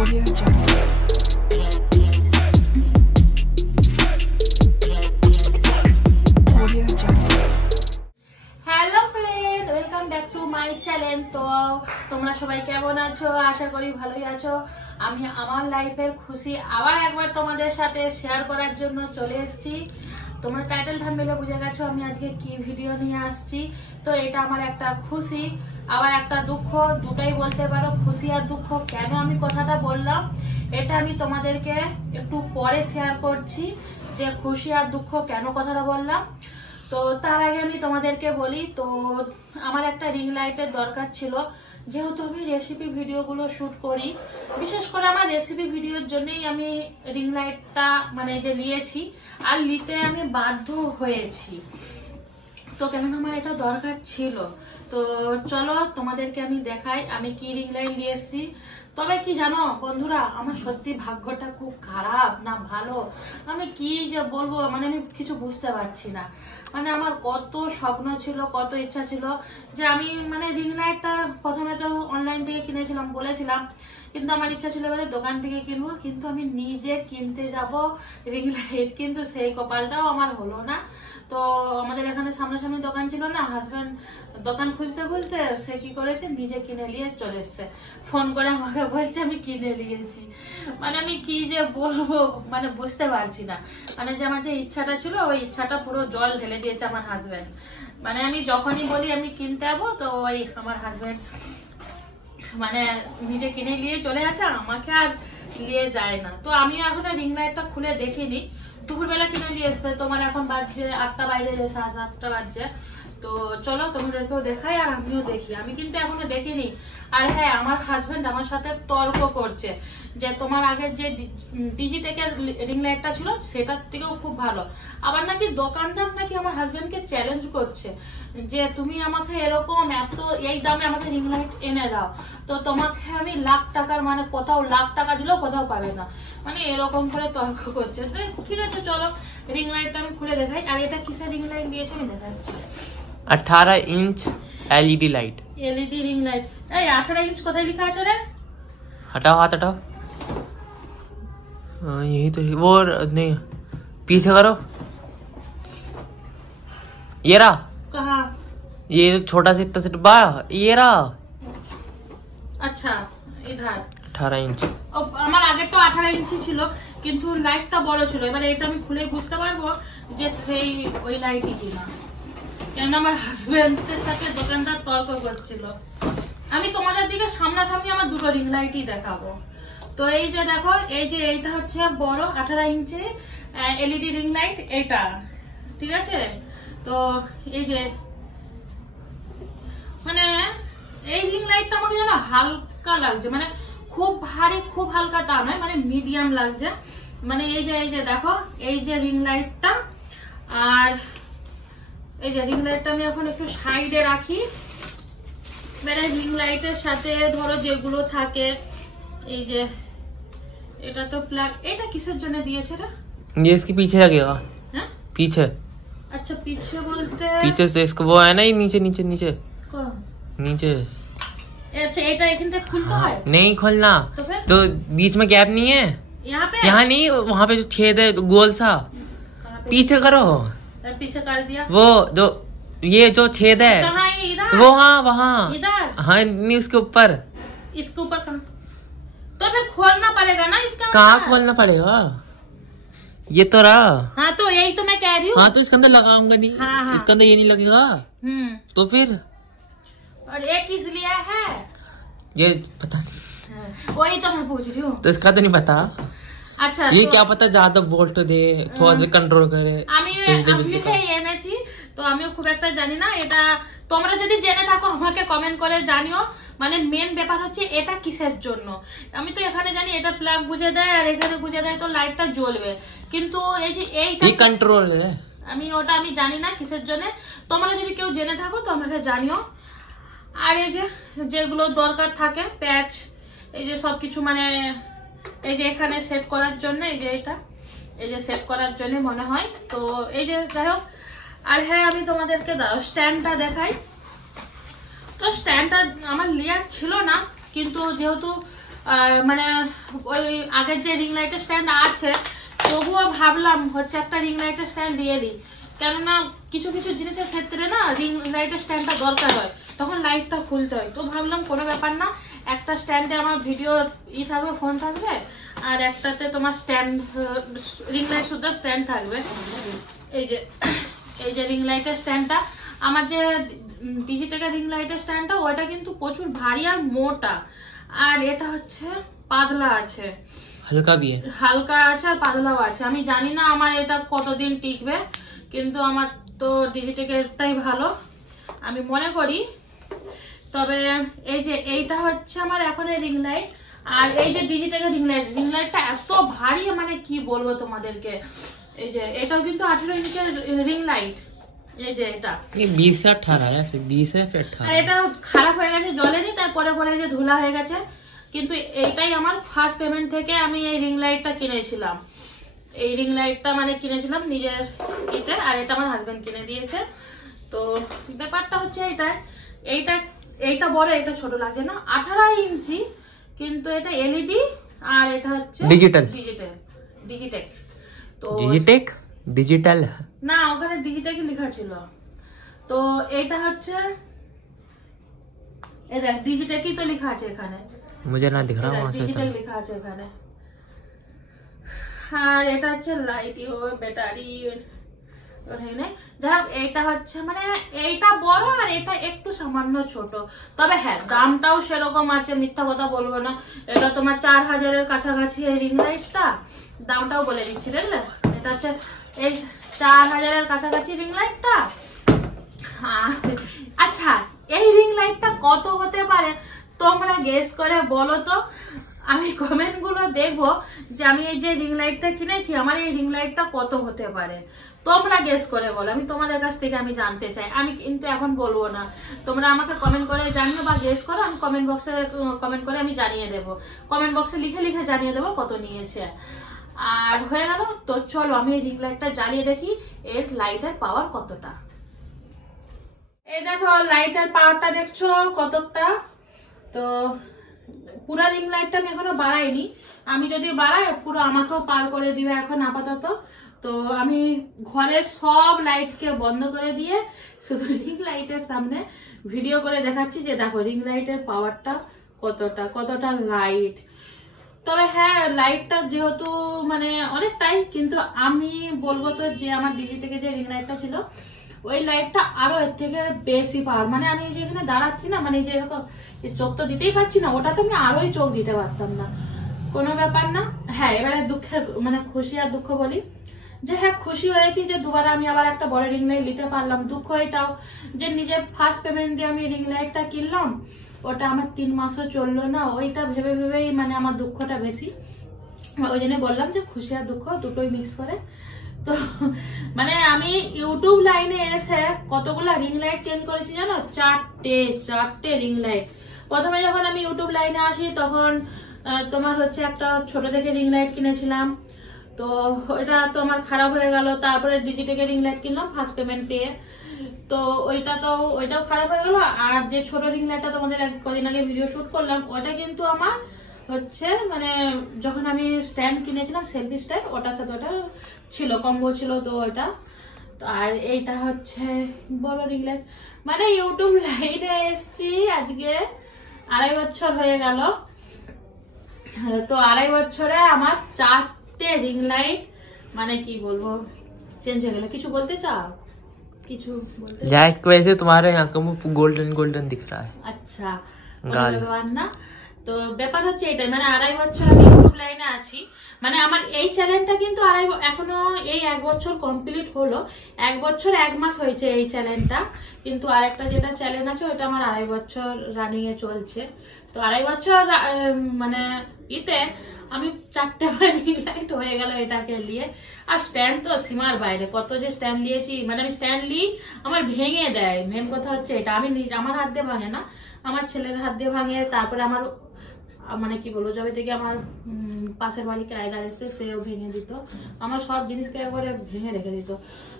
Hello friend, welcome back to my channel. তো তোমরা সবাই কেমন আছো? আশা করি ভালোই আছো। আমি আমার লাইফের খুশি আবার একবার তোমাদের সাথে শেয়ার করার জন্য চলে এসেছি। তোমরা টাইটেল থাম্বনেলে বুঝে গেছো আমি আজকে কি ভিডিও নিয়ে আসছি। তো এটা আমার একটা খুশি আবার একটা দুঃখ, দুটাই বলতে পারো। খুশি আর দুঃখ কেন আমি কথাটা বললাম এটা আমি তোমাদেরকে একটু পরে শেয়ার করছি, যে খুশি আর দুঃখ কেন কথাটা বললাম। তো তার আগে আমি তোমাদেরকে বলি, তো আমার একটা রিং লাইটের দরকার ছিল, যেহেতু আমি রেসিপি ভিডিওগুলো শুট করি। বিশেষ করে আমার রেসিপি ভিডিওর জন্যই আমি রিং লাইটটা মানে যে নিয়েছি, আর নিতে আমি বাধ্য হয়েছি। তো কেন আমার এটা দরকার ছিল, তো চলো তোমাদেরকে আমি দেখাই আমি কি রিং লাইট নিয়ে এসেছি। তবে কি জানো বন্ধুরা, আমার সত্যি ভাগ্যটা খুব খারাপ না ভালো, আমি কি যে বলবো, মানে আমি কিছু বুঝতে পারছি না। মানে আমার কত স্বপ্ন ছিল, কত ইচ্ছা ছিল যে আমি মানে রিং লাইটটা প্রথমে তো অনলাইন থেকে কিনেছিলাম বলেছিলাম, কিন্তু আমার ইচ্ছা ছিল এবারে দোকান থেকে কিনবো, কিন্তু আমি নিজে কিনতে যাব রিং লাইট, কিন্তু সেই কপালটাও আমার হলো না। তো আমাদের এখানে সামনাসামনি দোকান ছিল না, হাজব্যান্ড দোকান খুঁজতে খুঁজতে সে কি করেছে, নিজে কিনে নিয়ে চলে এসছে। ফোন করে আমাকে বলছে আমি কিনে নিয়েছি। মানে আমি কি যে বলবো, মানে বুঝতে পারছি না। মানে যে আমার যে ইচ্ছাটা ছিল ওই ইচ্ছাটা পুরো জল ঢেলে দিয়েছে আমার হাজব্যান্ড। মানে আমি যখনই বলি আমি কিনতে যাবো, তো ওই আমার হাজব্যান্ড মানে নিজে কিনে নিয়ে চলে আসে, আমাকে আর নিয়ে যায় না। তো আমিও এখন রিং লাইটটা খুলে দেখিনি, দুপুরবেলা কিনে নিয়ে এসছে। তোমার এখন বাজছে 8টা বাইরে, 7:30 বাজছে। তো চলো তোমাদেরকেও দেখাই আর আমিও দেখি। আমি কিন্তু এখনো দেখিনি। আর হ্যাঁ, আমার হাজবেন্ড আমার সাথে তর্ক করছে যে তোমার আগের যে ডিজিটেকের রিং লাইটটা ছিল সেটার থেকেও খুব ভালো। আবার নাকি দোকানদার নাকি আমার হাজবেন্ডকে চ্যালেঞ্জ করছে যে তুমি আমাকে এরকম এত এই দামে আমাকে রিং লাইট এনে দাও, তো তোমাকে আমি লাখ টাকার, মানে কোথাও লাখ টাকা দিলেও কোথাও পাবে না, মানে এরকম করে তর্ক করছে। তো ঠিক আছে চলো রিং লাইটটা আমি খুলে দেখাই। আর এটা কিসের রিং লাইট দিয়েছে আমি দেখাচ্ছি। 18 inch LED light. LED ring light. এই 18 इंच কোথায় লেখা আছে রে? हटाओ हाथ हटाओ। यही तो वो नहीं, पीछे करो। ये रहा। कहाँ? ये छोटा सा इतना से डब्बा, ये रहा। আচ্ছা इधर 18 इंच। আমার আগে তো 18 ইঞ্চি ছিল, কিন্তু লাইটটা বড় ছিল। এবারে এটা আমি খুলে বুঝতে পারবো যে সেই ওই লাইটই কিনা, কেন আমার হাজবেন্ডের সাথে দোকানদার তর্ক করছিল। আমি তোমাদের দিকে সামনাসামনি আমার দুটো রিং লাইটই দেখাবো। তো এই যে দেখো, এই যে এইটা হচ্ছে বড় 18 ইঞ্চি এলইডি রিং লাইট, এইটা ঠিক আছে। তো এই যে মানে এই রিং লাইটটা আমাকে যেন হালকা লাগছে, মানে খুব ভারী খুব হালকা তা নয়, মানে মিডিয়াম লাগছে। মানে এই যে দেখো, এই যে রিং লাইটটা, আর এই যে রিং লাইটটা আমি এখন একটু সাইডে রাখি। মানে রিং লাইটের সাথে ধরো যেগুলো থাকে, এই যে এটা তো প্লাগ, এটা কিসের জন্য দিয়েছে রে? ये इसके पीछे लगेगा। হ্যাঁ पीछे। আচ্ছা পিছে বলতে पीछे से इसको वो है ना, ये नीचे नीचे नीचे কোন? नीचे। আচ্ছা এটা এখানটা খুলতে হয়? नहीं खोलना, तो बीच में गैप नहीं है। यहाँ पे? यहाँ नहीं, वहाँ पे जो छेद है गोल सा, पीछे करो। पीछे कर दिया। वो जो ये जो छेद है कहाँ है? इधर? वो, हाँ वहाँ। इधर? हाँ नहीं, उसके ऊपर। इसके ऊपर कहाँ? तो फिर खोलना पड़ेगा ना इसका। कहाँ खोलना पड़ेगा? ये तो रहा। हाँ तो यही तो मैं कह रही हूँ। हाँ तो इसके अंदर लगाऊंगा नहीं। हाँ। इसके अंदर ये नहीं लगेगा। तो फिर और ये किस लिए है ये पता नहीं, वही तो मैं पूछ रही हूँ। तो इसका तो नहीं पता। আচ্ছা ये क्या पता ज्यादा वोल्ट दे, थोड़ा सा कंट्रोल करे। আমি এনেছি, তো আমিও খুব একটা জানি না। এটা তোমরা যদি জেনে থাকো আমাকে কমেন্ট করে জানিও। মানে মেন ব্যাপার হচ্ছে এটা কিসের জন্য। আমি তো এখানে জানি এটা প্লাগ বুঝে দেয় আর এখানে বুঝে দেয়, তো লাইটটা জ্বলবে। কিন্তু এই যে এইটা কন্ট্রোল আমি ওটা আমি জানি না কিসের জন্য। তোমরা যদি কেউ জেনে থাকো তো আমাকে জানিও। আর এই যে যেগুলো দরকার থাকে প্যাচ, এই যে সবকিছু, মানে এই যে এখানে সেট করার জন্য, এই যে এটা এই যে সেট করার জন্য মনে হয়। তো এই যে যাই হোক। আর হ্যাঁ আমি তোমাদেরকে স্ট্যান্ডটা দেখাই। তো স্ট্যান্ডটা আমার লেয়ার ছিল না, কিন্তু যেহেতু মানে ওই আগের যে রিং লাইটের স্ট্যান্ড আছে, তবুও ভাবলাম হচ্ছে একটা রিং লাইটের স্ট্যান্ড দিয়ে দিই, কেননা কিছু কিছু জিনিসের ক্ষেত্রে না রিং লাইটের স্ট্যান্ডটা দরকার হয়, তখন লাইটটা খুলতে হয়। তো ভাবলাম কোনো ব্যাপার না, একটা স্ট্যান্ডে আমার ভিডিও থাকবে, ফোন থাকবে, আর একটাতে তোমার স্ট্যান্ড রিং লাইট শুদ্ধ স্ট্যান্ড থাকবে। এই যে রিং লাইটের স্ট্যান্ডটা, আমার যে ডিজিটাল রিং লাইটের স্ট্যান্ডটা ওটা কিন্তু প্রচুর ভারী আর মোটা, আর এটা হচ্ছে পাতলা আছে, হালকা আছে আর পাতলাও আছে। আমি জানি না আমার এটা কতদিন টিকবে, কিন্তু আমার তো ডিজিটালটাই ভালো আমি মনে করি। তবে এই যে এইটা হচ্ছে আমার এখন রিং লাইট, আর এই যে ডিজিটাল রিং লাইটটা এত ভারী, মানে কি বলবো তোমাদেরকে। এই যে এটাও কিন্তু 18 ইঞ্চের রিং লাইট। এই যে এটা 20 से 18 है, फिर 20 है फिर 18। এটা খারাপ হয়ে গেছে, জ্বলেনি, তারপরে পরে যে ধুলা হয়ে গেছে। কিন্তু এইটাই আমার ফার্স্ট পেমেন্ট থেকে আমি এই রিং লাইটটা কিনেছিলাম। এই রিং লাইটটা মানে কিনেছিলাম নিজের ইতে, আর এটা আমার হাজবেন্ড কিনে দিয়েছে। তো ব্যাপারটা হচ্ছে এইটা বড়, এটা ছোট লাগছে না, 18 ইঞ্চি, কিন্তু এটা এলইডি আর এটা হচ্ছে ডিজিটাল। তো डिजिटल না, ওখানে ডিজিটাল কি লেখা ছিল। তো এটা হচ্ছে এই দেখ ডিজিটাল কি তো লেখা আছে এখানে, मुझे ना दिख रहा वहां से। ডিজিটাল লেখা আছে এখানে। আর এটা হচ্ছে লাইট ও ব্যাটারি যাই, এইটা হচ্ছে মানে এইটা বড় আর এটা একটু সামান্য ছোট। তবে হ্যাঁ, দামটাও সেরকম আছে, মিথ্যা কথা বলবো না। এটা তোমার 4000-এর কাছাকাছি এই রিং লাইটটা, দামটাও বলে দিচ্ছি, দেখলে এটা হচ্ছে এই 4000-এর কাছাকাছি রিং লাইটটা। আচ্ছা, এই রিং লাইটটা কত হতে পারে তোমরা গেস করে বলো তো। আমি কমেন্ট গুলো দেখবো যে আমি এই যে রিং লাইটটা কিনেছি, আমার এই রিং লাইটটা কত হতে পারে, তোমরা গেস করে বলো। আমি তোমাদের কাছ থেকে আমি জানতে চাই, আমি কিন্তু এখন বলবো না, তোমরা আমাকে কমেন্ট করে জানিও বা গেস করো, আমি কমেন্ট বক্সে কমেন্ট করে আমি জানিয়ে দেবো, কমেন্ট বক্সে লিখে জানিয়ে দেবো কত নিয়েছে। আর হয়ে গেল। তো চলো আমি এই রিং লাইটটা জ্বালিয়ে দেখি এর লাইটের পাওয়ার কতটা। এই দেখো লাইটের পাওয়ারটা দেখছো কতটা। তো পুরো রিং লাইটটা আমি এখনো বাড়াইনি, আমি যদি বাড়াই পুরো আমাকেও পার করে দিবে এখন আপাতত। তো আমি ঘরের সব লাইটকে বন্ধ করে দিয়ে শুধু রিং লাইটের সামনে ভিডিও করে দেখাচ্ছি যে দেখো রিং লাইটের পাওয়ারটা কতটা লাইট। তবে হ্যাঁ, লাইটটা যেহেতু মানে অনেকটাই, কিন্তু আমি বলবো তো যে আমার ডিজিটাল যে রিং লাইটটা ছিল ওই লাইটটা আরো এর থেকে বেশি পাওয়ার। মানে আমি যে এখানে দাঁড়াচ্ছি না, মানে যে এরকম চোখ তো দিতেই পারছি না, ওটা তো আমি আরোই চোখ দিতে পারতাম না, কোনো ব্যাপার না। হ্যাঁ, এবারে দুঃখের মানে খুশি আর দুঃখ বলি যে হ্যাঁ, খুশি হয়েছি যে দুবার আমি আবার একটা বড় রিং লাইট নিতে পারলাম। দুঃখ এটাও যে নিজের ফার্স্ট পেমেন্ট দিয়ে আমি রিং লাইটটা কিনলাম, ওটা আমার 3 মাসও চললো না, ওইটা ভেবেই মানে আমার দুঃখটা বেশি। ওই জন্য বললাম যে খুশি আর দুঃখ দুটোই মিক্স করে। তো মানে আমি ইউটিউব লাইনে এসে কতগুলো রিং লাইট চেঞ্জ করেছি জানো, 4টে রিং লাইট। প্রথমে যখন আমি ইউটিউব লাইনে আসি তখন তোমার হচ্ছে একটা ছোট দেখে রিং লাইট কিনেছিলাম, তো ওইটা তো আমার খারাপ হয়ে গেল। তারপরে ডিজিটাল রিং লাইট কিনলাম ফার্স্ট পেমেন্ট পেয়ে, তো ওইটাও খারাপ হয়ে গেল। আর যে ছোট রিং লাইটটা তোমাদের কদিন আগে ভিডিও শুট করলাম, ওটা কিন্তু আমার হচ্ছে মানে যখন আমি স্ট্যান্ড কিনেছিলাম সেলফি স্ট্যান্ড, ওটার সাথে ওটা ছিল, কম্বো ছিল, তো ওটা। আর এইটা হচ্ছে বড় রিং লাইট। মানে ইউটিউব লাইনে এসছি আজকে 2.5 বছর হয়ে গেল। তো 2.5 বছরে আমার 4টে রিং লাইট মানে কি বলবো চেঞ্জ হয়ে গেল। কিছু বলতে চাও? কিছু বলতে? लाइट की वजह से तुम्हारे आंखों में गोल्डन दिख रहा है। আচ্ছা, না তো ব্যাপার হচ্ছে এটাই, মানে 2.5 বছর আমি ইউটিউব লাইনে আছি। মানে আমার এই চ্যানেলটা কিন্তু এখনো এই 1 বছর কমপ্লিট হলো, 1 বছর 1 মাস হয়েছে এই চ্যানেলটা। কিন্তু আরেকটা যেটা চ্যানেল আছে ওটা আমার 2.5 বছর রানিং এ চলছে। তো 2.5 বছর মানে ইতে আমি 4টে রিং লাইট হয়ে গেল এটাকে নিয়ে। আর স্ট্যান্ড তো সীমার বাইরে, কত যে স্ট্যান্ড নিয়েছি, মানে আমি স্ট্যান্ড নিই আমার ভেঙে দেয়। মেন কথা হচ্ছে এটা, আমি আমার হাত দিয়ে ভাঙে না, আমার ছেলের হাত দিয়ে ভাঙে। তারপরে মানে কি বলবো, যবে থেকে আমার পাশের বাড়ি ক্রাইদার এসে সেও ভেঙে দিত, আমার সব জিনিসকে একবারে ভেঙে রেখে দিত।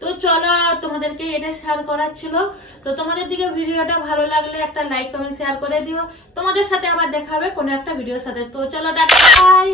তো চলো তোমাদেরকে এটা শেয়ার করার ছিল। তো তোমাদের দিকে ভিডিওটা ভালো লাগলে একটা লাইক কমেন্ট শেয়ার করে দিও। তোমাদের সাথে আবার দেখা হবে কোনো একটা ভিডিওর সাথে। তো চলো টাটা বাই।